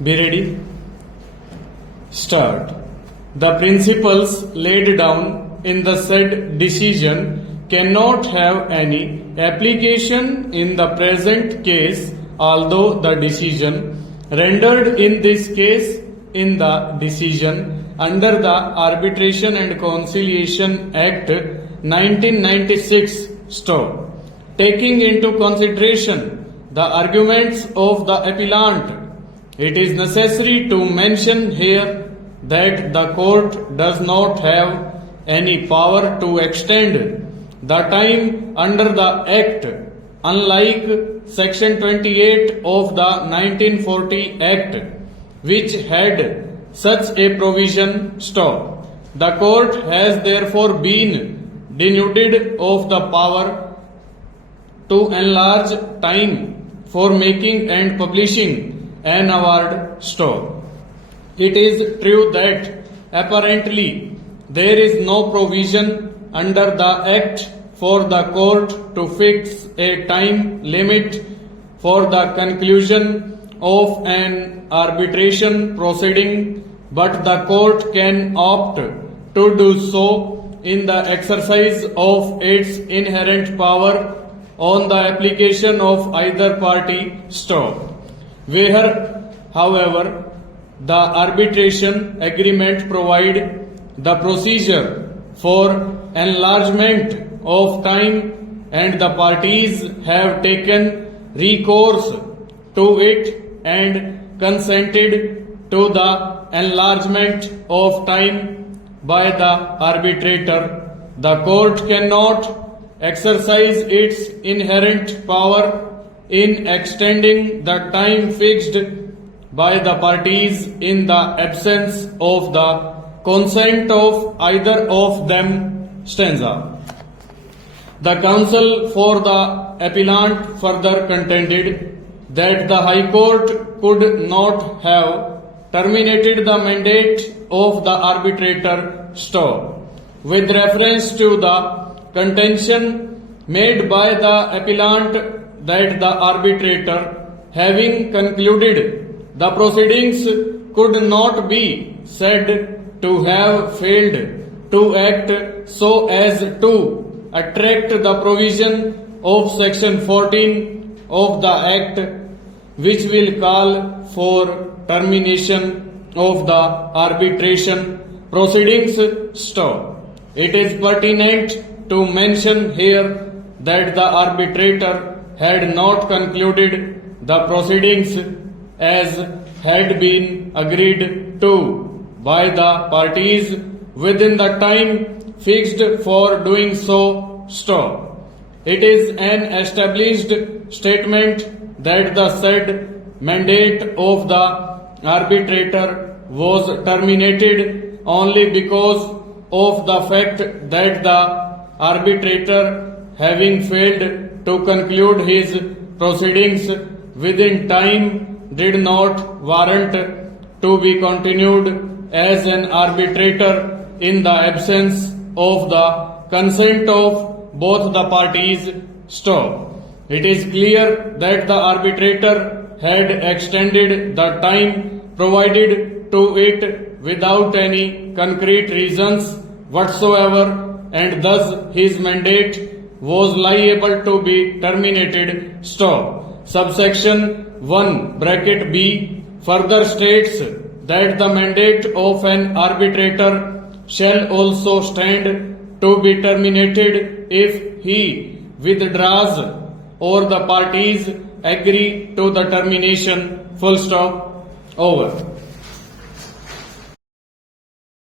Be ready. Start. The principles laid down in the said decision cannot have any application in the present case, although the decision rendered in this case in the decision under the Arbitration and Conciliation Act 1996 stop. Taking into consideration the arguments of the appellant, it is necessary to mention here that the court does not have any power to extend the time under the Act, unlike Section 28 of the 1940 Act, which had such a provision stop. The court has therefore been denuded of the power to enlarge time for making and publishing an award stop. It is true that apparently there is no provision under the Act for the court to fix a time limit for the conclusion of an arbitration proceeding, but the court can opt to do so in the exercise of its inherent power on the application of either party stop. Where, however, the arbitration agreement provide the procedure for enlargement of time and the parties have taken recourse to it and consented to the enlargement of time by the arbitrator, the court cannot exercise its inherent power in extending the time fixed by the parties in the absence of the consent of either of them. Stanza. The counsel for the appellant further contended that the High Court could not have terminated the mandate of the arbitrator stop. With reference to the contention made by the appellant that the arbitrator, having concluded the proceedings, could not be said to have failed to act so as to attract the provision of Section 14 of the Act, which will call for termination of the arbitration proceedings stop. It is pertinent to mention here that the arbitrator had not concluded the proceedings as had been agreed to by the parties within the time fixed for doing so stop. It is an established statement that the said mandate of the arbitrator was terminated only because of the fact that the arbitrator, having failed to conclude his proceedings within time, did not warrant to be continued as an arbitrator in the absence of the consent of both the parties stop. It is clear that the arbitrator had extended the time provided to it without any concrete reasons whatsoever, and thus his mandate was liable to be terminated stop. Subsection 1 bracket B further states that the mandate of an arbitrator shall also stand to be terminated if he withdraws or the parties agree to the termination. Full stop. Over.